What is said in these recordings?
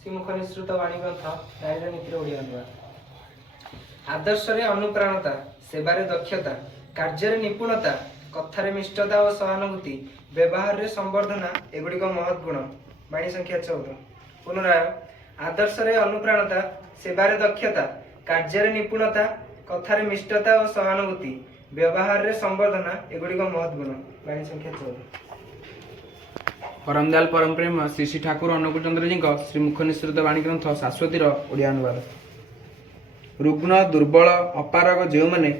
ଶ୍ରୀମୁଖ ନିଃସୃତ ବାଣୀ ଗ୍ରନ୍ଥ ନାରୀର ନୀତିର ଓଡ଼ିଆ ଅନୁବାଦ। ଆଦର୍ଶରେ ଅନୁପ୍ରାଣତା, ସେବାରେ ଦକ୍ଷତା, କାର୍ଯ୍ୟରେ ନିପୁଣତା, କଥାରେ ମିଷ୍ଟତା ଓ ସହାନୁଭୂତି, ବ୍ୟବହାରରେ ସମ୍ବର୍ଦ୍ଧନା ଏଗୁଡ଼ିକ ମହତ୍ ଗୁଣ। ବାଣୀ ସଂଖ୍ୟା 14। ପୁନରାୟ, ଆଦର୍ଶରେ ଅନୁପ୍ରାଣତା, ସେବାରେ ଦକ୍ଷତା, କାର୍ଯ୍ୟରେ ନିପୁଣତା, କଥାରେ ମିଷ୍ଟତା ଓ ସହାନୁଭୂତି, ବ୍ୟବହାରରେ ସମ୍ବର୍ଦ୍ଧନା ଏଗୁଡ଼ିକ ମହତ୍ ଗୁଣ। ବାଣୀ ସଂଖ୍ୟା 14। ପରମଦୟାଲ ପରମ ପ୍ରେମ ଶ୍ରୀ ଶ୍ରୀ ଠାକୁର ଅନୁକୂଳ ଚନ୍ଦ୍ରଜୀଙ୍କ ଶ୍ରୀମୁଖ ନିଃସୃତ ବାଣୀ ଗ୍ରନ୍ଥ ଶାଶ୍ୱତୀର ଓଡ଼ିଆ ଅନୁବାଦ। ରୁଗ୍ଣ, ଦୁର୍ବଳ, ଅପାରଗ ଯେଉଁମାନେ,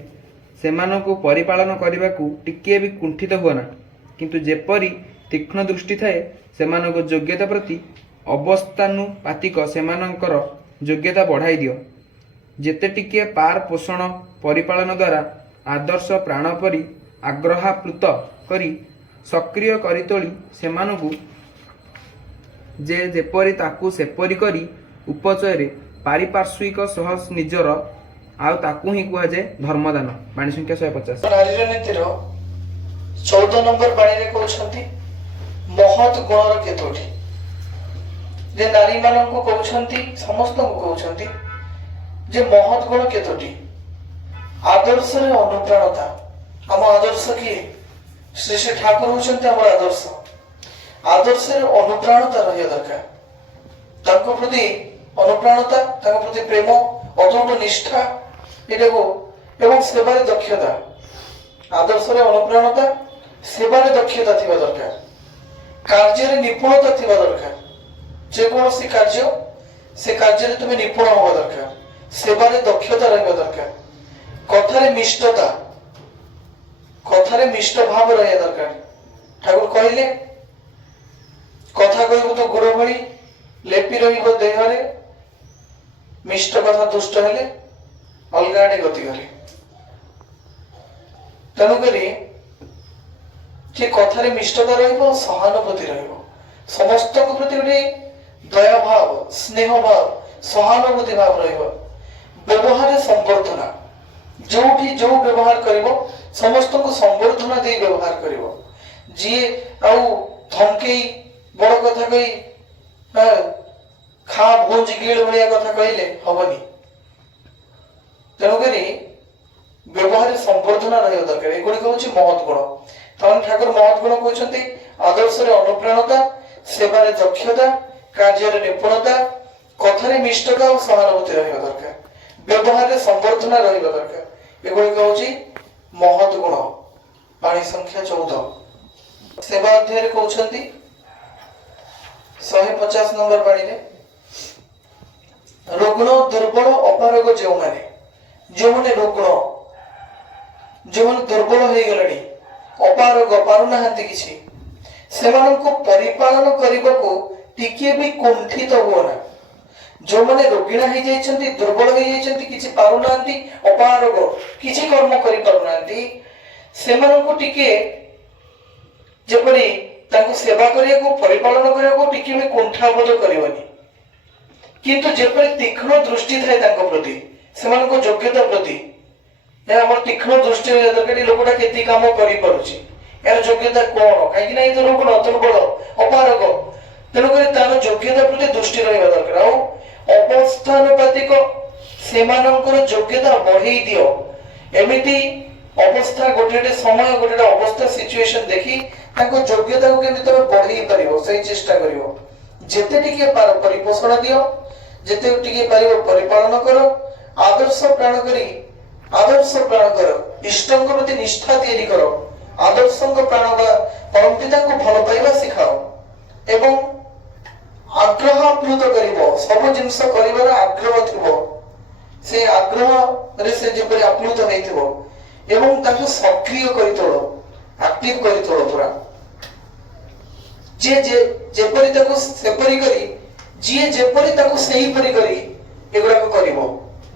ସେମାନଙ୍କୁ ପରିପାଳନ କରିବାକୁ ଟିକିଏ ବି କୁଣ୍ଠିତ ହୁଅନା, କିନ୍ତୁ ଯେପରି ତୀକ୍ଷ୍ଣ ଦୃଷ୍ଟି ଥାଏ ସେମାନଙ୍କ ଯୋଗ୍ୟତା ପ୍ରତି ଅବସ୍ଥାନୁପାତିକ ସେମାନଙ୍କର ଯୋଗ୍ୟତା ବଢ଼ାଇ ଦିଅ। ଯେତେ ଟିକିଏ ପାର ପୋଷଣ ପରିପାଳନ ଦ୍ୱାରା ଆଦର୍ଶ ପ୍ରାଣ ପରି ଆଗ୍ରହାପ୍ଲୁତ କରି ସକ୍ରିୟ କରିତୋଳି ସେମାନଙ୍କୁ ଯେ ଯେପରି ତାକୁ ସେପରି କରି ଉପଚୟରେ ପାରିପାର୍ଶ୍ୱିକ ସହ ନିଜର, ଆଉ ତାକୁ ହିଁ କୁହାଯାଏ ଧର୍ମଦାନ। ବାଣୀ ସଂଖ୍ୟା 150। ନାରୀର ନୀତିର 14 ନମ୍ବର ବାଣୀରେ କହୁଛନ୍ତି ମହତ୍ ଗୁଣର କେତୋଟି। ଯେ ନାରୀ ମାନଙ୍କୁ କହୁଛନ୍ତି, ସମସ୍ତଙ୍କୁ କହୁଛନ୍ତି ଯେ ମହତ୍ ଗୁଣ କେତୋଟି। ଆଦର୍ଶରେ ଅନୁପ୍ରାଣତା। ଆମ ଆଦର୍ଶ କିଏ? ଶ୍ରୀ ଶ୍ରୀ ଠାକୁର ହଉଛନ୍ତି ଆମର ଆଦର୍ଶ। ଆଦର୍ଶରେ ଅନୁପ୍ରାଣତା ରହିବା ଦରକାର। ତାଙ୍କ ପ୍ରତି ଅନୁପ୍ରାଣତା, ତାଙ୍କ ପ୍ରତି ପ୍ରେମ, ଅତୁଟ ନିଷ୍ଠା ଏଟାକୁ, ଏବଂ ସେବାରେ ଦକ୍ଷତା। ଆଦର୍ଶରେ ଅନୁପ୍ରାଣତା, ସେବାରେ ଦକ୍ଷତା ଥିବା ଦରକାର, କାର୍ଯ୍ୟରେ ନିପୁଣତା ଥିବା ଦରକାର। ଯେକୌଣସି କାର୍ଯ୍ୟ, ସେ କାର୍ଯ୍ୟରେ ତୁମେ ନିପୁଣ ହବା ଦରକାର, ସେବାରେ ଦକ୍ଷତା ରହିବା ଦରକାର, କଥାରେ ମିଷ୍ଟତା, କଥାରେ ମିଷ୍ଟ ଭାବ ରହିବା ଦରକାର। ଠାକୁର କହିଲେ କଥା କହିବୁ ତ ଗୁଡ଼ ଭଳି, ଲେପି ରହିବ ଦେହରେ, ମିଷ୍ଟ କଥା ଦୁଷ୍ଟ ହେଲେ ଅଲଗା ଆଡେ ଗତି କରେ। ତେଣୁକରି ଯେ କଥାରେ ମିଷ୍ଟତା ରହିବ, ସହାନୁଭୂତି ରହିବ, ସମସ୍ତଙ୍କ ପ୍ରତି ଗୋଟେ ଦୟା ଭାବ, ସ୍ନେହ ଭାବ, ସହାନୁଭୂତି ଭାବ ରହିବ। ବ୍ୟବହାରରେ ସମ୍ବର୍ଦ୍ଧନା, ଯୋଉଠି ଯୋଉ ବ୍ୟବହାର କରିବ ସମସ୍ତଙ୍କୁ ସମ୍ବର୍ଦ୍ଧନା ଦେଇ ବ୍ୟବହାର କରିବ। ଯିଏ ଆଉ ଧମକେଇ ବଡ କଥା କହି ଖା ଭୋଜ ଗିଳ ଭଳିଆ କଥା କହିଲେ ହବନି। ତେଣୁକରି ବ୍ୟବହାରରେ ସମ୍ବର୍ଦ୍ଧନା ରହିବା ଦରକାର। ଏଗୁଡିକ ହଉଛି ମହତ୍ ଗୁଣ। ତାମାନେ ଠାକୁର ମହତ୍ ଗୁଣ କହୁଛନ୍ତି ଆଦର୍ଶରେ ଅନୁପ୍ରାଣତା, ସେବାରେ ଦକ୍ଷତା, କାର୍ଯ୍ୟରେ ନିପୁଣତା, କଥାରେ ମିଷ୍ଟତା ଓ ସହାନୁଭୂତି ରହିବା ଦରକାର, ବ୍ୟବହାରରେ ସମ୍ବର୍ଦ୍ଧନା ରହିବା ଦରକାର। ଏଗୁଡିକ ହଉଛି ମହତ୍ ଗୁଣ। ବାଣୀ ସଂଖ୍ୟା 14। ସେବା ଅଧ୍ୟାୟରେ କହୁଛନ୍ତି 150 ନମ୍ବର ବାଣୀରେ, ରୁଗ୍ଣ, ଦୁର୍ବଳ, ଅପାରଗ ଯେଉଁମାନେ, ଯେଉଁମାନେ ରୁଗ୍ଣ, ଯେଉଁମାନେ ଦୁର୍ବଳ ହେଇଗଲେଣି, ଅପାରଗ, ପାରୁନାହାନ୍ତି କିଛି, ସେମାନଙ୍କୁ ପରିପାଳନ କରିବାକୁ ଟିକିଏ ବି କୁଣ୍ଠିତ ହୁଅନା। ଯୋଉମାନେ ରୋଗିଣା ହେଇଯାଇଛନ୍ତି, ଦୁର୍ବଳ ହେଇଯାଇଛନ୍ତି, କିଛି ପାରୁନାହାନ୍ତି, ଅପାରଗ, କିଛି କର୍ମ କରିପାରୁନାହାନ୍ତି, ସେମାନଙ୍କୁ ଟିକେ ଯେପରି ତାଙ୍କୁ ସେବା କରିବାକୁ, ପରିପାଳନ କରିବାକୁ ଟିକେ ବି କୁଣ୍ଠାବୋଧ କରିବନି। କିନ୍ତୁ ଯେପରି ତୀକ୍ଷ୍ଣ ଦୃଷ୍ଟି ଥାଏ ତାଙ୍କ ପ୍ରତି, ସେମାନଙ୍କ ଯୋଗ୍ୟତା ପ୍ରତି, ଆମର ତୀକ୍ଷ୍ଣ ଦୃଷ୍ଟି ରହିବା ଦରକାର। ଏ ଲୋକଟା କେତେ କାମ କରିପାରୁଛି, ଏହାର ଯୋଗ୍ୟତା କଣ, କାହିଁକି ନା ଏ ତ ରୁଗ୍ଣ, ଦୁର୍ବଳ, ଅପାରଗ। ତେଣୁକରି ତାର ଯୋଗ୍ୟତା ପ୍ରତି ଦୃଷ୍ଟି ରହିବା ଦରକାର। ଆଉ ଅବସ୍ଥାନୁପାତିକ ସେମାନଙ୍କର ଯୋଗ୍ୟତା ବଢେଇ ଦିଅ। ଏମିତି ଅବସ୍ଥା, ଗୋଟେ ସମୟ, ଗୋଟେ ଅବସ୍ଥା, ସିଚୁଏସନ ଦେଖି ତାଙ୍କ ଯୋଗ୍ୟତାକୁ କେମିତି ତମେ ବଢେଇ ପାରିବ ସେଇ ଚେଷ୍ଟା କରିବ। ଯେତେ ଟିକେ ପାର ପରିପୋଷଣ ଦିଅ, ଯେତେ ଟିକେ ପାରିବ ପରିପାଳନ କର, ଆଦର୍ଶ ପ୍ରାଣ କରି, ଆଦର୍ଶ ପ୍ରାଣ କର, ଇଷ୍ଟଙ୍କ ପ୍ରତି ନିଷ୍ଠା ତିଆରି କର, ଆଦର୍ଶଙ୍କ ପ୍ରାଣ ବା ପରମ ପିତାଙ୍କୁ ଭଲ ପାଇବା ଶିଖାଅ, ଏବଂ ଆଗ୍ରହ ଆପ୍ଲୁତ କରିବ। ସବୁ ଜିନିଷ କରିବାର ଆଗ୍ରହ ଥିବ, ସେ ଆଗ୍ରହରେ ସେ ଯେପରି ଆପ୍ଲୁତ ହେଇଥିବ, ଏବଂ ତାକୁ ସକ୍ରିୟ କରି ତୋଳ, ଆକ୍ଟିଭ କରି ତୋଳ ପୁରା। ଯିଏ ଯେପରି ତାକୁ ସେପରି କରି, ଯିଏ ଯେପରି ତାକୁ ସେହିପରି କରି ଏଗୁଡାକ କରିବ।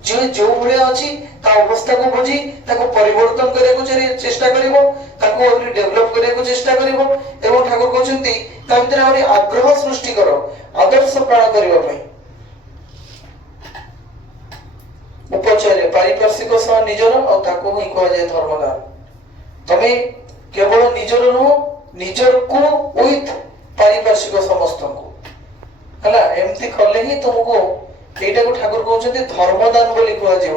ଯିଏ ଯୋଉ ଭଳିଆ ଅଛି ତା ଅବସ୍ଥାକୁ ବୁଝି ତାକୁ ପରିବର୍ତ୍ତନ କରିବାକୁ ଚେଷ୍ଟା କରିବ, ତାକୁ ଆହୁରି ଡେଭଲପ କରିବାକୁ ଚେଷ୍ଟା କରିବ। ଏବଂ ଠାକୁର କହୁଛନ୍ତି ତା ଭିତରେ ଆହୁରି ଆଗ୍ରହ ସୃଷ୍ଟି କର ଆଦର୍ଶ ପ୍ରାଣ କରିବା ପାଇଁ। ଉପଚୟରେ ପାରିପାର୍ଶ୍ୱିକ ସହ ନିଜର, ଆଉ ତାକୁ ହିଁ କୁହାଯାଏ ଧର୍ମଦାନ। ତମେ କେବଳ ନିଜର ନୁହଁ, ନିଜରକୁ ୱିଥ ପାରିପାର୍ଶ୍ୱିକ ସମସ୍ତଙ୍କୁ। ହେଲା ଏମିତି କଲେ ହିଁ ତୁମକୁ ଏଇଟାକୁ ଠାକୁର କହୁଛନ୍ତି ଧର୍ମଦାନ ବୋଲି କୁହାଯିବ।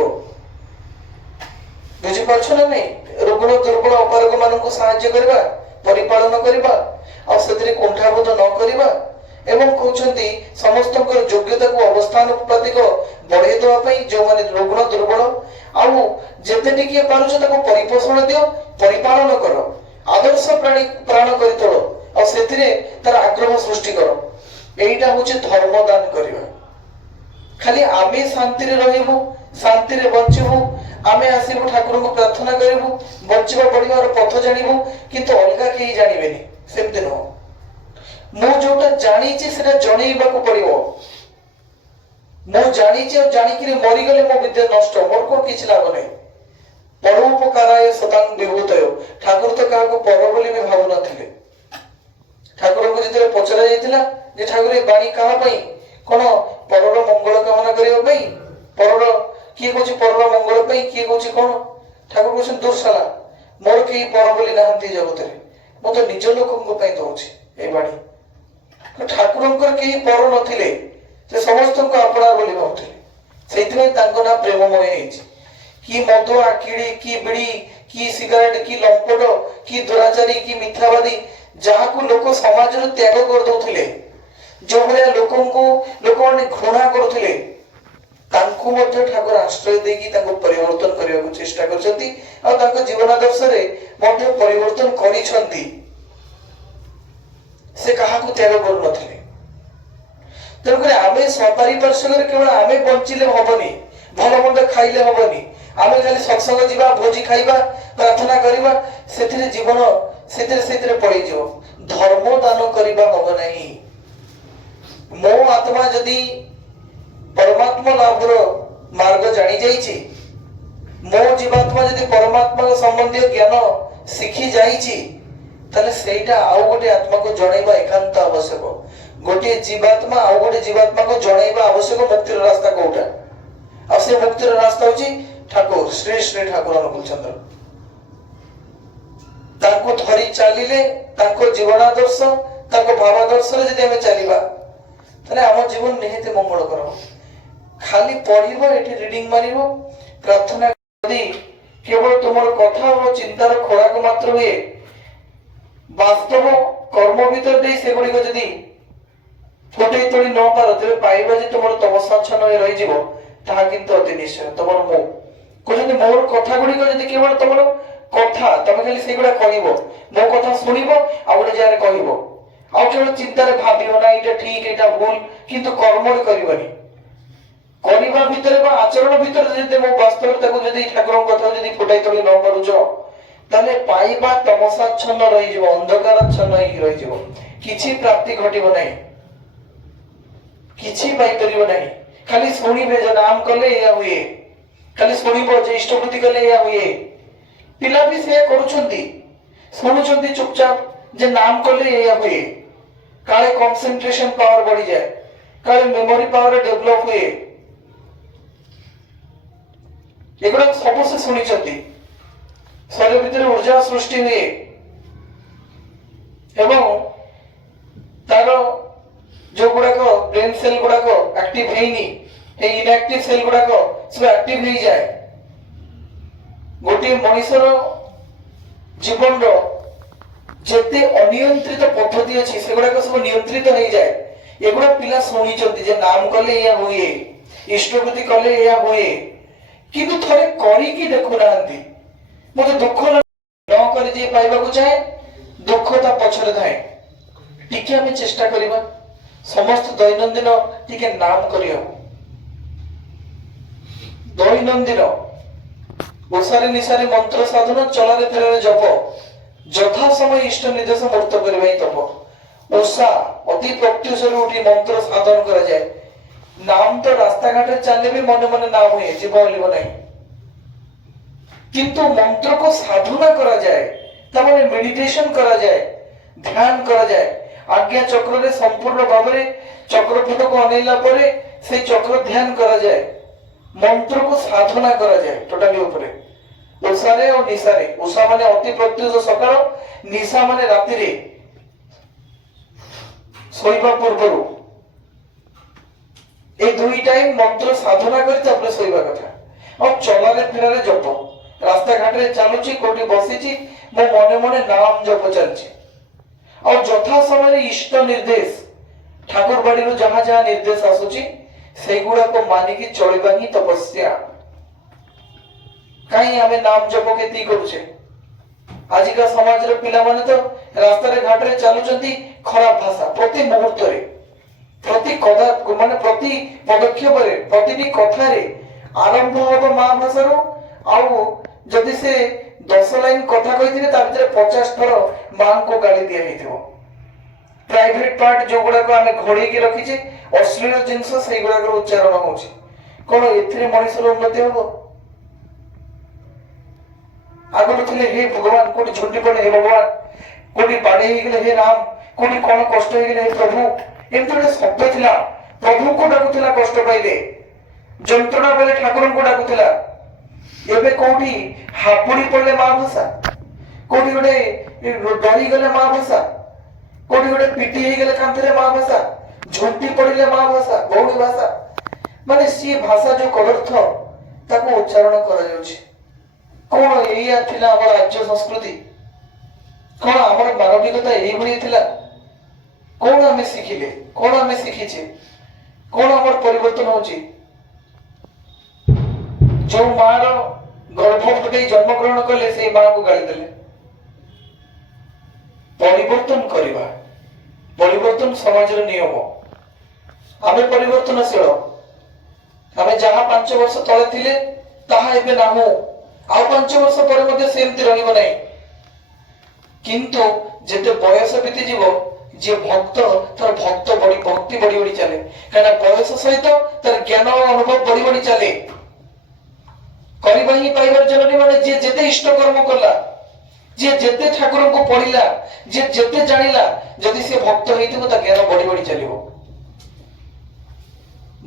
ବୁଝିପାରୁଛ ନା ନାଇଁ? ରୁଗ୍ଣ ଦୁର୍ବଳ ଅପାରଗ ମାନଙ୍କୁ ସାହାଯ୍ୟ କରିବା, ପରିପାଳନ କରିବା, ଆଉ ସେଥିରେ କୁଣ୍ଠାବୋଧ ନ କରିବା, ଏବଂ କହୁଛନ୍ତି ସମସ୍ତଙ୍କର ଯୋଗ୍ୟତାକୁ ଅବସ୍ଥାନୁପାତିକ ବଢେଇ ଦେବା ପାଇଁ ଯୋଉମାନେ ରୁଗ୍ଣ ଦୁର୍ବଳ, ଆଉ ଯେତେ ଟିକେ ପାରୁଛ ତାକୁ ପରିପୋଷଣ ଦିଅ, ପରିପାଳନ କର, ଆଦର୍ଶ ପ୍ରାଣ କରି ତୋଳ, ଆଉ ସେଥିରେ ତାର ଆଗ୍ରହ ସୃଷ୍ଟି କର। এইটা হচ্ছে ধর্মদান করিবা। খালি আমি শান্তিরে রহিবু, শান্তিরে বঞ্চিবু, আমি আসিবু ঠাকুরଙ୍କୁ প্রার্থনা করিবু, বঞ্চিবা পড়িবার পথ জানিবু, কিন্তু অলগা কেହି জানিবেনি, সেমতি নহ। ମୁଁ ଯୋଉଟା ଜାଣିଛି ସେଟା ଜଣେଇବାକୁ ପଡିବ। ମୁଁ ଜାଣିଛି ଆଉ ଜାଣିକିରି ମରିଗଲେ ମୋ ବିଦ୍ୟା ନଷ୍ଟ, ମୋର କଣ କିଛି ଲାଭ ନାହିଁ। ପରୋପକାରାୟ ସତାଂ ବିଭୂତୟ, ଠାକୁର ତ କାହାକୁ ପର ବୋଲି ବି ଭାବୁନଥିଲେ। ଠାକୁରଙ୍କୁ ଯେତେବେଳେ ପଚରା ଯାଇଥିଲା ଯେ ଠାକୁର ଏ ବାଣୀ କାହା ପାଇଁ, କଣ ପରର ମଙ୍ଗଳ କାମନା କରିବା ପାଇଁ, ପରର କିଏ କହୁଛି ପରର ମଙ୍ଗଳ ପାଇଁ, କିଏ କହୁଛି କଣ, ଠାକୁର କହୁଛନ୍ତି ଦୁର୍ଶାଳା, ମୋର କେହି ପର ବୋଲି ନାହାନ୍ତି ଜଗତରେ, ମୁଁ ତ ନିଜ ଲୋକଙ୍କ ପାଇଁ ଦଉଛି ଏଇ ବାଣୀ। ଠାକୁରଙ୍କର କେହି ପର ନଥିଲେ, ସେ ସମସ୍ତଙ୍କୁ ଆପଣାର ବୋଲି ଭାବୁଥିଲେ, ସେଇଥିପାଇଁ ତାଙ୍କ ନାଁ ପ୍ରେମମୟ ହେଇଛି। କି ମଦ, ଆଖିଡି, କି ବିଡି, କି ସିଗାରେଟ, କି ଲମ୍ପଟ, କି ଦୁରାଚାରୀ, କି ମିଥ୍ୟାବାଦୀ, ଯାହାକୁ ଲୋକ ସମାଜରୁ ତ୍ୟାଗ କରିଦଉଥିଲେ, ଯୋଉ ଭଳିଆ ଲୋକଙ୍କୁ ଲୋକମାନେ ଘୃଣା କରୁଥିଲେ, ତାଙ୍କୁ ମଧ୍ୟ ଠାକୁର ଆଶ୍ରୟ ଦେଇକି ତାଙ୍କୁ ପରିବର୍ତ୍ତନ କରିବାକୁ ଚେଷ୍ଟା କରିଛନ୍ତି, ଆଉ ତାଙ୍କ ଜୀବନାଦର୍ଶରେ ମଧ୍ୟ ପରିବର୍ତ୍ତନ କରିଛନ୍ତି। ସେ କାହାକୁ ତ୍ୟାଗ କରୁନଥିଲେ। ତେଣୁକରି ଆମେ ପାରିପାର୍ଶ୍ୱିକରେ କେବଳ ଆମେ ବଞ୍ଚିଲେ ହବନି, ଭଲ ମନ୍ଦ ଖାଇଲେ ହବନି, ଆମେ ଖାଲି ସତ୍ସଙ୍ଗ ଯିବା, ଭୋଜି ଖାଇବା, ପ୍ରାର୍ଥନା କରିବା, ସେଥିରେ ଜୀବନ ସେଥିରେ ପଳେଇଯିବ। ଧର୍ମ ଦାନ କରିବା ହବ ନାହିଁ। ମୋ ଆତ୍ମା ଯଦି ପରମାତ୍ମା ଲାଭର ମାର୍ଗ ଜାଣି ଯାଇଛି, ମୋ ଜୀବାତ୍ମା ଯଦି ପରମାତ୍ମା ସମ୍ବନ୍ଧୀୟ ଜ୍ଞାନ ଶିଖି ଯାଇଛି, ତାହେଲେ ସେଇଟା ଆଉ ଗୋଟେ ଆତ୍ମାକୁ ଜଣେଇବା ଏକାନ୍ତ ଆବଶ୍ୟକ। ଗୋଟିଏ ଜୀବାତ୍ମା ଆଉ ଗୋଟେ ଜୀବାତ୍ମାକୁ ଜଣେଇବା ଆବଶ୍ୟକ ମୁକ୍ତିର ରାସ୍ତା କୋଉଟା, ଆଉ ସେ ମୁକ୍ତିର ରାସ୍ତା ହଉଛି ଠାକୁର, ଶ୍ରୀ ଶ୍ରୀ ଠାକୁର ଅନୁକୂଳ ଚନ୍ଦ୍ର। ତାଙ୍କୁ ଧରି ଚାଲିଲେ, ତାଙ୍କ ଜୀବନାଦର୍ଶ, ତାଙ୍କ ଭାବାଦର୍ଶରେ ଯଦି ଆମେ ଚାଲିବା, ତାହେଲେ ଆମ ଜୀବନ ନିହାତି ମଙ୍ଗଳକର। ଖାଲି ପଢିବ, ଏଠି ରିଡିଂ ମାରିବ, ପ୍ରାର୍ଥନା ଯଦି କେବଳ ତୁମର କଥା ଓ ଚିନ୍ତାର ଖୋରାକ ମାତ୍ର ହୁଏ, ବାସ୍ତବ କର୍ମ ଭିତରେ ଦେଇ ସେଗୁଡିକ ଯଦି ଫୁଟେଇ ତୋଳି ନ ପାର, ତେବେ ପାଇବା ଯେ ତୁମର ତମସାଚ୍ଛନ୍ନ ହୋଇ ରହିଯିବ, ତାହା କିନ୍ତୁ ଅତି ନିଶ୍ଚୟ। ତମର ମୁଁ କହୁଛନ୍ତି ମୋର କଥା ଗୁଡିକ ଯଦି କେବଳ ତମର କଥା, ତମେ ଖାଲି ସେଇଗୁଡା କହିବ, ମୋ କଥା ଶୁଣିବ, ଆଉ ଗୋଟେ ଜାଗାରେ କହିବ, ଆଉ କେବଳ ଚିନ୍ତାରେ ଭାବିବ ନା ଏଇଟା ଠିକ ଏଇଟା ଭୁଲ, କିନ୍ତୁ କର୍ମରେ କରିବନି। କରିବା ଭିତରେ ବା ଆଚରଣ ଭିତରେ ଯଦି ମୋ ବାସ୍ତବରେ ତାକୁ ଯଦି ଠାକୁରଙ୍କ କଥା ଯଦି ଫୁଟାଇ ତୋଳି ନ ପାରୁଛ, ତାହେଲେ ପାଇବା ତମସାଚ୍ଛନ୍ନ ରହିଯିବ, ଅନ୍ଧକାରାଚ୍ଛନ୍ନ ହେଇକି ରହିଯିବ, କିଛି ପ୍ରାପ୍ତି ଘଟିବ ନାହିଁ, କିଛି ପାଇପାରିବ ନାହିଁ। ଖାଲି ଶୁଣିବେ ଯେ ନାମ କଲେ ଏଇଆ ହୁଏ, ଖାଲି ଶୁଣିବ ଯେ ଇଷ୍ଟବୃତ୍ତି କଲେ ଏଇଆ ହୁଏ। ପିଲା ବି ସେଇଆ କରୁଛନ୍ତି, ଶୁଣୁଛନ୍ତି ଚୁପଚାପ ଯେ ନାମ କଲେ ଏଇଆ ହୁଏ, କାଳେ କନସେନ୍ଟ୍ରେସନ ପାୱାର ବଢିଯାଏ, କାଳେ ମେମୋରି ପାୱାର ଡେଭଲପ ହୁଏ, ଏଗୁଡା ସବୁ ସେ ଶୁଣିଛନ୍ତି। ଶରୀର ଭିତରେ ଉର୍ଜା ସୃଷ୍ଟି ହୁଏ ଏବଂ ତାର ଯୋଉ ଗୁଡାକ ବ୍ରେନ ସେଲ ଗୁଡାକ ଆକ୍ଟିଭ ହେଇନି, এই ইনঅ্যাক্টিভ সেল গুড়াক সব আক্টিভ হয়ে যায়। গোটিয়ে মনিষর জীবনর যেতে অনিয়ন্ত্রিত পদ্ধতি আছে সেগুড়াক সব নিয়ন্ত্রিত হয়ে যায়। এগুড়া পিলা শুনিছন্তি যে নাম কলে এয়া হুয়ে, ইষ্টবৃত্তি কলে এয়া হুয়ে, কিন্তু থরে করিকি দেখু নাহান্তি। মতে দুঃখ ন করে যে পাইবাকু চাহে, দুঃখ তা পছরে ଥାଏ। টিকে আমি চেষ্টা করিবা সমস্ত দৈনন্দিন টিকে নাম করিও, দৈনন্দিন ওষারে নিশারে মন্ত্র সাধন, চলারে ফেরারে জপ, যথা সময় ইষ্ট নির্দেশ মূর্ত করিবাই তপ। ওষা অতি প্রত্যুষরে উঠি মন্ত্র সাধন করা যায়। নাম তো রাস্তাঘাটে চালিয়ে भी মনে মনে নাম हुए জীব বলিব নাই, কিন্তু মন্ত্রকে সাধনা করা যায়, তার মানে মেডিটেশন করা যায়, ধ্যান করা যায়। আজ্ঞা চক্রে সম্পূর্ণ ভাবে চক্রপথকে অনেইলা পরে সেই চক্র ধ্যান করা যায়, মন্ত্রকে সাধনা করা যায় টোটালি উপরে। ওষারে ও নিশারে, ওষা মানে অতি প্রত্যুষ সকাল, নিশা মানে রাত্রিরে শোଇବା ପୂର୍ବରୁ এই 2 টাইম মন্ত্র সাধনা করে তারপরে শোଇବା কথা। ଆଉ ଚଲାରେ ଫେରାରେ ଜପ, ରାସ୍ତାଘାଟରେ ଚାଲୁଛି କୋଉଠି ବସିଛି ମୋ ମନେ ମନେ ନାମ ଜପ ଚାଲିଛି। ଆଉ ଯଥା ସମୟରେ ଇଷ୍ଟ ନିର୍ଦ୍ଦେଶ ଠାକୁର ବାଡିରୁ ଯାହା ଯାହା ନିର୍ଦ୍ଦେଶ ଆସୁଛି ସେଇଗୁଡାକ ମାନିକି ଚଳିବା ହିଁ ତପସ୍ୟା। କାହିଁ ଆମେ ନାମ ଜପ କେତିକି କରୁଛେ? ଆଜିକା ସମାଜର ପିଲାମାନେ ତ ରାସ୍ତାରେ ଘାଟରେ ଚାଲୁଛନ୍ତି ଖରାପ ଭାଷା ପ୍ରତି ମୁହୂର୍ତ୍ତରେ, ପ୍ରତି ପ୍ରତି ପଦକ୍ଷେପରେ, ପ୍ରତିଟି କଥାରେ ଆରମ୍ଭ ହବ ମା ଭାଷାରୁ। ଆଉ ଯଦି ସେ 10 ଲାଇନ କଥା କହିଥିବେ ତା ଭିତରେ 50 ଥର ମାଙ୍କୁ ଗାଳି ଦିଆ ହେଇଥିବ। ପ୍ରାଇଭେଟ ପାର୍ଟ ଯୋଉଗୁଡାକ ଆମେ ଘୋଡେଇକି ରଖିଛେ ଅଶ୍ଳୀଳ ଜିନିଷ ସେଇଗୁଡାକର ଉଚ୍ଚାରଣ ହଉଛି। କଣ ଏଥିରେ ମଣିଷର ଉନ୍ନତି ହବ? ଆଗରୁ ଥିଲେ ହେ ଭଗବାନ, କୋଉଠି ଝୁଣ୍ଟି ପଡେ ହେ ଭଗବାନ, କୋଉଠି ବାଡେଇ ହେଇଗଲେ ହେ ରାମ, କୋଉଠି କଣ କଷ୍ଟ ହେଇଗଲେ ହେ ପ୍ରଭୁ, ଏମିତି ଗୋଟେ ଶବ୍ଦ ଥିଲା। ପ୍ରଭୁଙ୍କୁ ଡାକୁଥିଲା କଷ୍ଟ ପାଇଲେ, ଯନ୍ତ୍ରଣା ବେଳେ ଠାକୁରଙ୍କୁ ଡାକୁଥିଲା। ଏବେ କୋଉଠି ହାବୁଡି ପଡିଲେ ମା ଭାଷା, କୋଉଠି ଗୋଟେ ଡରିଗଲେ ମା ଭାଷା, କୋଉଠି ଗୋଟେ ପିଟି ହେଇଗଲେ କାନ୍ଥରେ ମା ଭାଷା, ଝୁଣ୍ଟି ପଡିଲେ ମା ଭାଷା, ଭଉଣୀ ଭାଷା। ମାନେ ସିଏ ଭାଷା ଯୋଉ କଦର୍ଥ ତାକୁ ଉଚ୍ଚାରଣ କରାଯାଉଛି। କଣ ଏଇଆ ଥିଲା ଆମର ରାଜ୍ୟ ସଂସ୍କୃତି? କଣ ଆମର ମାନବିକତା ଏଇଭଳି ଥିଲା? କଣ ଆମେ ଶିଖିଲେ? କଣ ଆମେ ଶିଖିଛେ? କଣ ଆମର ପରିବର୍ତ୍ତନ ହଉଛି? ଯୋଉ ମାର ଗର୍ଭ ଫୁଟେଇ ଜନ୍ମଗ୍ରହଣ କଲେ ସେଇ ମାଙ୍କୁ ଗାଳି ଦେଲେ। ପରିବର୍ତ୍ତନ କରିବା, ପରିବର୍ତ୍ତନ ସମାଜର ନିୟମ। ଆମେ ପରିବର୍ତ୍ତନଶୀଳ। ଆମେ ଯାହା 5 ବର୍ଷ ତଳେ ଥିଲେ ତାହା ଏବେ ନାହୁଁ। ଆଉ 5 ବର୍ଷ ପରେ ମଧ୍ୟ ସେମିତି ରହିବ ନାହିଁ। କିନ୍ତୁ ଯେତେ ବୟସ ବିତିଯିବ, ଯିଏ ଭକ୍ତ ତାର ଭକ୍ତି ବଢି ବଢି ଚାଲେ। କାହିଁକିନା ବୟସ ସହିତ ତାର ଜ୍ଞାନ ଅନୁଭବ ବଢି ବଢି ଚାଲେ। କରିବା ହିଁ ପାଇବାର ଜନନୀ। ମାନେ ଯିଏ ଯେତେ ଇଷ୍ଟ କର୍ମ କଲା, ଯିଏ ଯେତେ ଠାକୁରଙ୍କୁ ପଢିଲା, ଯିଏ ଯେତେ ଜାଣିଲା, ଯଦି ସେ ଭକ୍ତ ହେଇଥିବ ତା ଜ୍ଞାନ ବଢି ବଢି ଚାଲିବ।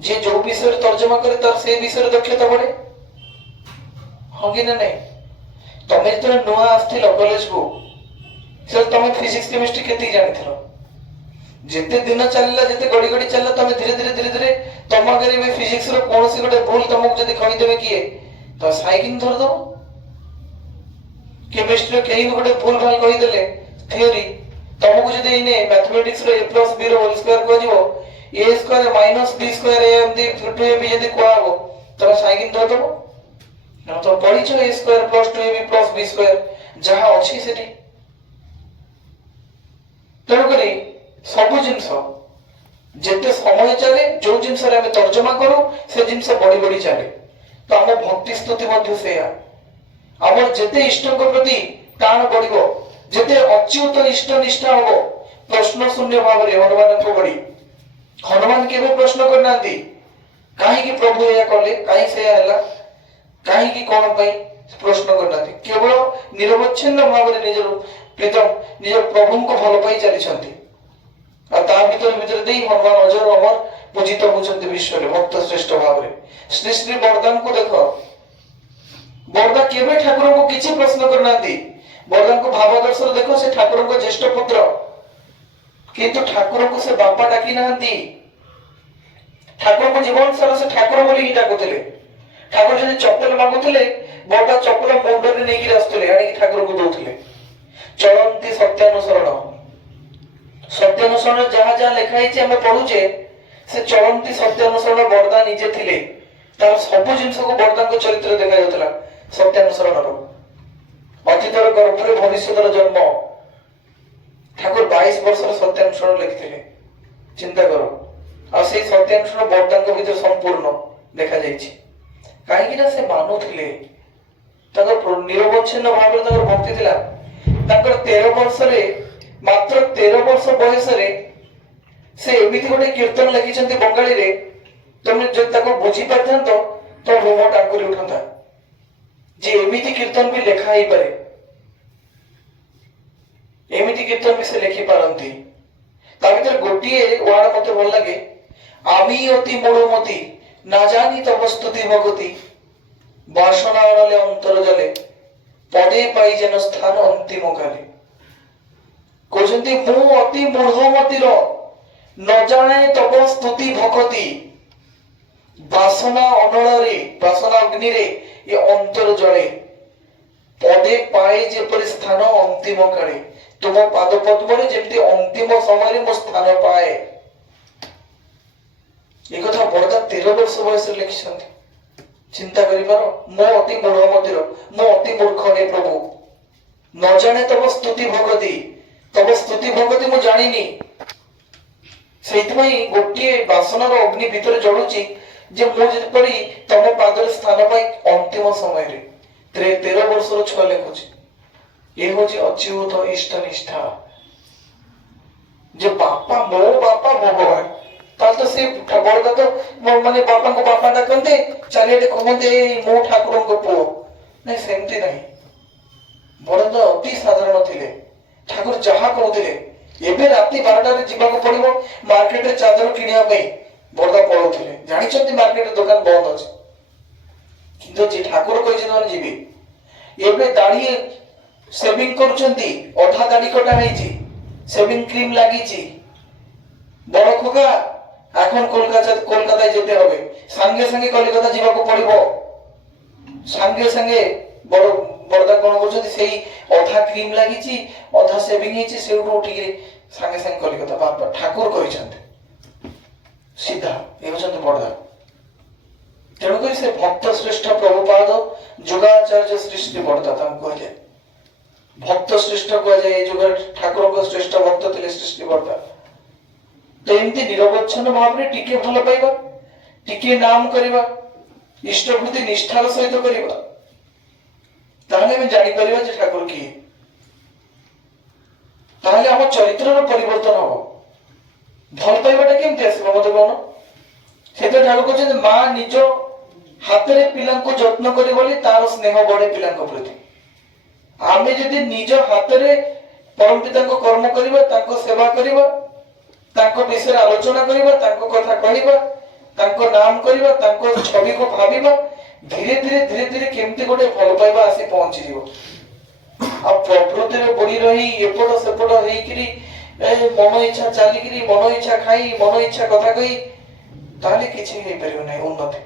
ଯିଏ ଯୋଉ ବିଷୟରେ ତର୍ଜମା କରେ ତାର ସେଇ ବିଷୟରେ ଦକ୍ଷତା ବଢେ। ହଁ କି ନା ନାଇଁ? ତମେ ଯେତେବେଳେ ନୂଆ ଆସିଥିଲ କଲେଜକୁ, ସେତେବେଳେ ତମେ ଫିଜିକ୍ସ କେମିଷ୍ଟ୍ରି କେତିକି ଜାଣିଥିଲ? ଯେତେ ଦିନ ଚାଲିଲା, ଯେତେ ଗଡି ଗଡି ଚାଲିଲା, ତମେ ଧୀରେ ଧୀରେ ତମ ଆଗରେ ବି ଫିଜିକ୍ସ ର କୌଣସି ଗୋଟେ ଭୁଲ ତମକୁ ଯଦି କହିଦେବେ କିଏ, ତ ସାଇକିନ ଧରିଦବ। କେମିଷ୍ଟ୍ରି କେହି ଗୋଟେ ଭୁଲ ଭାଲ କହିଦେଲେ ଥିଓରି, ତମକୁ ଯଦି ଏଇନେ ମ୍ୟାଥମେଟିକ୍ସ ର a + b ର ହୋଲ ସ୍କୋୟାର କୁହାଯିବ, a square - b square a ଏମିତି 2ab ଯଦି କୁହାହବ, ତମେ ସାଇକିନ ଧରିଦବ। ତ ପଢିଛ a square + 2ab + b square ଯାହା ଅଛି ସେଠି। ତେଣୁକରି ସବୁ ଜିନିଷ ଯେତେ ସମୟ ଚାଲେ, ଯୋଉ ଜିନିଷରେ ଆମେ ତର୍ଜମା କରୁ ସେ ଜିନିଷ ବଢି ବଢି ଚାଲେ। ତ ଆମ ଭକ୍ତି ସ୍ତୁତି ମଧ୍ୟ ସେଇଆ। ଆମର ଯେତେ ଇଷ୍ଟଙ୍କ ପ୍ରତି ଟାଣ ବଢିବ, ଯେତେ ଅଚ୍ୟୁତ ଇଷ୍ଟ ନିଷ୍ଠା ହବ, ପ୍ରଶ୍ନ ଶୂନ୍ୟ ଭାବରେ ହନୁମାନଙ୍କ ଭଳି। ହନୁମାନ କେବେ ପ୍ରଶ୍ନ କରିନାହାନ୍ତି କାହିଁକି ପ୍ରଭୁ ଏହା କଲେ, କାହିଁ ସେୟା ହେଲା, କାହିଁକି କଣ ପାଇଁ ପ୍ରଶ୍ନ କରିନାହାନ୍ତି। କେବଳ ନିରବଚ୍ଛିନ୍ନ ଭାବରେ ନିଜର ପ୍ରୀତମ ନିଜ ପ୍ରଭୁଙ୍କୁ ଭଲ ପାଇ ଚାଲିଛନ୍ତି। ଆଉ ତା ଭିତରେ ଦେଇ ହନୁମାନ ଅଜର ଅମର ପୂଜିତ ହଉଛନ୍ତି ବିଶ୍ୱରେ ଭକ୍ତ ଶ୍ରେଷ୍ଠ ଭାବରେ। ଶ୍ରୀ ଶ୍ରୀ ବରଦାନଙ୍କୁ ଦେଖ, ବରଦା କେବେ ଠାକୁରଙ୍କୁ କିଛି ପ୍ରଶ୍ନ କରିନାହାନ୍ତି। ବରଦାଙ୍କୁ ଭାବାଦର୍ଶରେ ଦେଖ, ସେ ଠାକୁରଙ୍କ ଜ୍ୟେଷ୍ଠ ପୁତ୍ର, କିନ୍ତୁ ଠାକୁରଙ୍କୁ ସେ ବାପା ଡାକି ନାହାନ୍ତି। ଠାକୁରଙ୍କ ଜୀବନ ସାରା ସେ ଠାକୁର ବୋଲି ହିଁ ଡାକୁଥିଲେ। ଠାକୁର ଯଦି ଚପଲ ମାଗୁଥିଲେ, ବରଦା ଚପଲ ମୁଣ୍ଡରେ ନେଇକି ଆସୁଥିଲେ, ଆଣିକି ଠାକୁରଙ୍କୁ ଦଉଥିଲେ। ଚଳନ୍ତି ସତ୍ୟାନୁସରଣ। ସତ୍ୟାନୁସରଣ ଯାହା ଯାହା ଲେଖା ହେଇଛି ଆମେ ପଢୁଛେ, ସେ ଚଳନ୍ତି ସତ୍ୟାନୁସରଣ ବରଦା ନିଜେ ଥିଲେ। ତାର ସବୁ ଜିନିଷକୁ ବରଦାଙ୍କ ଚରିତ୍ରରେ ଦେଖାଯାଉଥିଲା। ସତ୍ୟାନୁସରଣର ଅତୀତର ଗର୍ଭରେ ଭବିଷ୍ୟତର ଜନ୍ମ। ଠାକୁର 22 ବର୍ଷର ସତ୍ୟାନୁସରଣ ଲେଖିଥିଲେ, ଚିନ୍ତା କର। ଆଉ ସେଇ ସତ୍ୟାନୁସରଣ ବରଦାଙ୍କ ଭିତରେ ସମ୍ପୂର୍ଣ୍ଣ ଦେଖାଯାଇଛି। କାହିଁକି ନା ସେ ମାନୁଥିଲେ, ତାଙ୍କର ନିରବଚ୍ଛିନ୍ନ ଭାବରେ ତାଙ୍କର ଭକ୍ତି ଥିଲା। ତାଙ୍କର 13 ବର୍ଷରେ, ମାତ୍ର 13 ବର୍ଷ ବୟସରେ ସେ ଏମିତି ଗୋଟେ କୀର୍ତ୍ତନ ଲେଖିଛନ୍ତି ବଙ୍ଗାଳୀରେ, ତମେ ଯଦି ତାକୁ ବୁଝି ପାରିଥାନ୍ତ ତ ରୁମ ଟାଙ୍କୁରି ଉଠନ୍ତା ଯେ ଏମିତି କୀର୍ତ୍ତନ ବି ଲେଖା ହେଇପାରେ, ଏମିତି କୀର୍ତ୍ତନ ବି ସେ ଲେଖି ପାରନ୍ତି। ତା ଭିତରେ ଗୋଟିଏ ୱାର୍ଡ ମତେ ଭଲ ଲାଗେ, আমি অতি মূঢ়মতি না জানি তব স্তুতি ভগতি বাসনা আড়ালে অন্তর জলে পদে পাই যেন স্থান অন্তিম কালে। কହୁଛନ୍ତି ମୁଁ ଅତି ମୂଢ଼ମତିର ନ ଜାଣେ ତବ ସ୍ତୁତି ଭଗତି ବାସନା ଅନଳରେ ବାସନା ଅଗ୍ନିରେ ଏ ଅନ୍ତର ଜଳେ ପଦେ ପାଏ ଯେପରି ସ୍ଥାନ ଅନ୍ତିମ କାଳେ ତୁମ ପାଦ ପଦ୍ମରେ ଯେମିତି ଅନ୍ତିମ ସମୟରେ ମୋ ସ୍ଥାନ ପାଏ। ଏ କଥା ବରଦା 13 ବର୍ଷ ବୟସରେ ଲେଖିଛନ୍ତି। ଚିନ୍ତା କରିପାର, ମୁଁ ଅତି ମୂଢ ମନ୍ଦିର, ମୁଁ ଅତି ମୂର୍ଖ ହେ ପ୍ରଭୁ, ନ ଜାଣେ ତବ ସ୍ତୁତି ଭଗତି, ତବ ସ୍ତୁତି ଭଗତି ମୁଁ ଜାଣିନି। ସେଇଥିପାଇଁ ଗୋଟିଏ ବାସନାର ଅଗ୍ନି ଭିତରେ ଜଳୁଛି ଯେ ମୁଁ ଯେପରି ତମ ପାଦରେ ସ୍ଥାନ ପାଇ ଅନ୍ତିମ ସମୟରେ। 13 ବର୍ଷର ଛୁଆ ଲେଖୁଛି। ଏ ହଉଛି ଅଚ୍ୟୁତ ଇଷ୍ଟ ନିଷ୍ଠା ଯେ ବାପା ମୋ ବାପା ଭଗବାନ। ତାହେଲେ ତ ସେ ବରଦା ତ ମାନେ ବାପାଙ୍କୁ ବାପା ଡାକନ୍ତେ, ଚାରିଆଡେ କହନ୍ତେ ମୁଁ ଠାକୁରଙ୍କ ପୁଅ। ନାଇଁ, ସେମିତି ନାହିଁ। ବରଦା ଅତି ସାଧାରଣ ଥିଲେ। ଠାକୁର ଯାହା କହୁଥିଲେ, ଏବେ ରାତି 12ଟାରେ ଯିବାକୁ ପଡିବ ମାର୍କେଟରେ ଚାଦର କିଣିବା ପାଇଁ, ବରଦା ପଳଉଥିଲେ। ଜାଣିଛନ୍ତି ମାର୍କେଟରେ ଦୋକାନ ବନ୍ଦ ଅଛି, କିନ୍ତୁ ଯେ ଠାକୁର କହିଛନ୍ତି ମାନେ ଯିବେ। ଏବେ ଦାଢି ସେଭିଂ କରୁଛନ୍ତି, ଅଧା ଦାଢି କଟା ହେଇଛି, সেভিং ক্রিম লাগিয়েছি, বড় খোকা এখন কলকাতায় যেতে হবে, সঙ্গে সঙ্গে কলকাতা যাওয়াকে পড়িব। সঙ্গে সঙ্গে বড় বড়দা কোন করছেন, সেই অধা ক্রিম লাগিয়েছি, অধা সেভিং হয়েছি, সেউঠু উঠিকি সঙ্গে সঙ্গে কলকাতা। বাপা ঠাকুর କହିଛନ୍ତି ସିଧା ଏ ହଉଛନ୍ତି ବଡଦା। ତେଣୁକରି ସେ ଭକ୍ତ ଶ୍ରେଷ୍ଠ ପ୍ରଭୁପାଦ ଯୋଗାଚାର୍ଯ୍ୟ ସୃଷ୍ଟି ବଡଦା ତାଙ୍କୁ କହିଲେ। ଭକ୍ତ ଶ୍ରେଷ୍ଠ କୁହାଯାଏ ଏ ଯୁଗରେ, ଠାକୁରଙ୍କ ଶ୍ରେଷ୍ଠ ଭକ୍ତ ଥିଲେ ସୃଷ୍ଟି ବଡଦା। ତ ଏମିତି ନିରବଚ୍ଛନ୍ନ ଭାବରେ ଟିକେ ଭଲ ପାଇବା, ଟିକେ ନାମ କରିବା, ଇଷ୍ଟ ପ୍ରତି ନିଷ୍ଠାର ସହିତ କରିବା, ତାହେଲେ ଆମେ ଜାଣିପାରିବା ଯେ ଠାକୁର କିଏ। ତାହେଲେ ଆମ ଚରିତ୍ରର ପରିବର୍ତ୍ତନ ହବ। ଭଲ ପାଇବାଟା କେମିତି ଆସିବ ମତେ କହୁନ? ସେଥିରେ ଠାକୁର କହୁଛନ୍ତି ମା ନିଜ ହାତରେ ପିଲାଙ୍କୁ ଯତ୍ନ କରି ବୋଲି ତାର ସ୍ନେହ ବଢେ ପିଲାଙ୍କ ପ୍ରତି। ଆମେ ଯଦି ନିଜ ହାତରେ ପରମ ପିତାଙ୍କ କର୍ମ କରିବା, ତାଙ୍କ ସେବା କରିବା, ତାଙ୍କ ବିଷୟରେ ଆଲୋଚନା କରିବା, ତାଙ୍କ କଥା କହିବା, ତାଙ୍କ ନାମ କରିବା, ତାଙ୍କ ଛବିକୁ ଭାବିବା, ଧୀରେ ଧୀରେ ଧୀରେ ଧୀରେ କେମିତି ଗୋଟେ ଭଲ ପାଇବା ଆସି ପହଞ୍ଚିଯିବ। ଆଉ ପ୍ରକୃତିରେ ବୁଡି ରହି ଏପଟ ସେପଟ ହେଇକିରି ମନ ଇଚ୍ଛା ଚାଲିକିରି, ମନ ଇଚ୍ଛା ଖାଇ, ମନ ଇଚ୍ଛା କଥା କହି, ତାହେଲେ କିଛି ହେଇପାରିବ ନାହିଁ ଉନ୍ନତି।